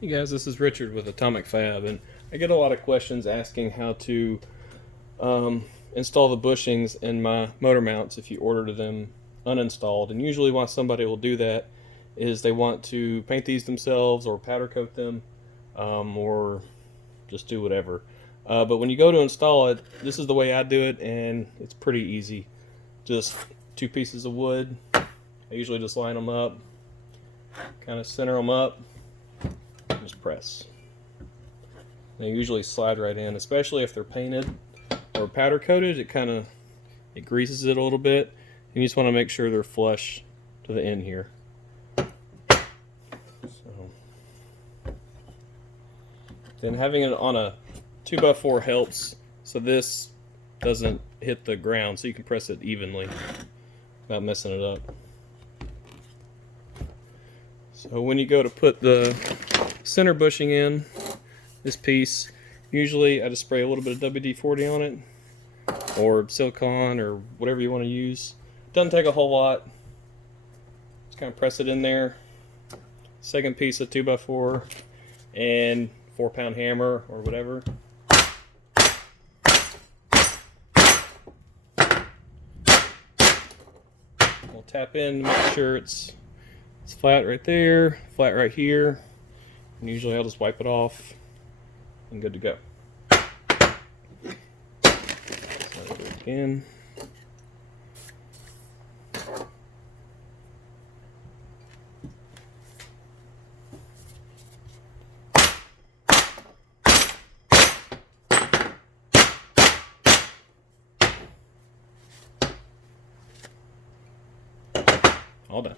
Hey guys, this is Richard with Atomic Fab, and I get a lot of questions asking how to install the bushings in my motor mounts if you order them uninstalled. And usually why somebody will do that is they want to paint these themselves or powder coat them, or just do whatever. But when you go to install it, this is the way I do it, and it's pretty easy. Just two pieces of wood. I usually just line them up, kind of center them up, just press. They usually slide right in, especially if they're painted or powder coated. It greases it a little bit, and you just want to make sure they're flush to the end here. So then having it on a 2x4 helps, so this doesn't hit the ground, so you can press it evenly without messing it up. So when you go to put the center bushing in, this piece, usually I just spray a little bit of WD-40 on it, or silicone, or whatever you want to use. Doesn't take a whole lot. Just kind of press it in there. Second piece of 2x4 and 4-pound hammer or whatever. We'll tap in to make sure it's flat right there, flat right here, and usually I'll just wipe it off and good to go. So do it again. All done.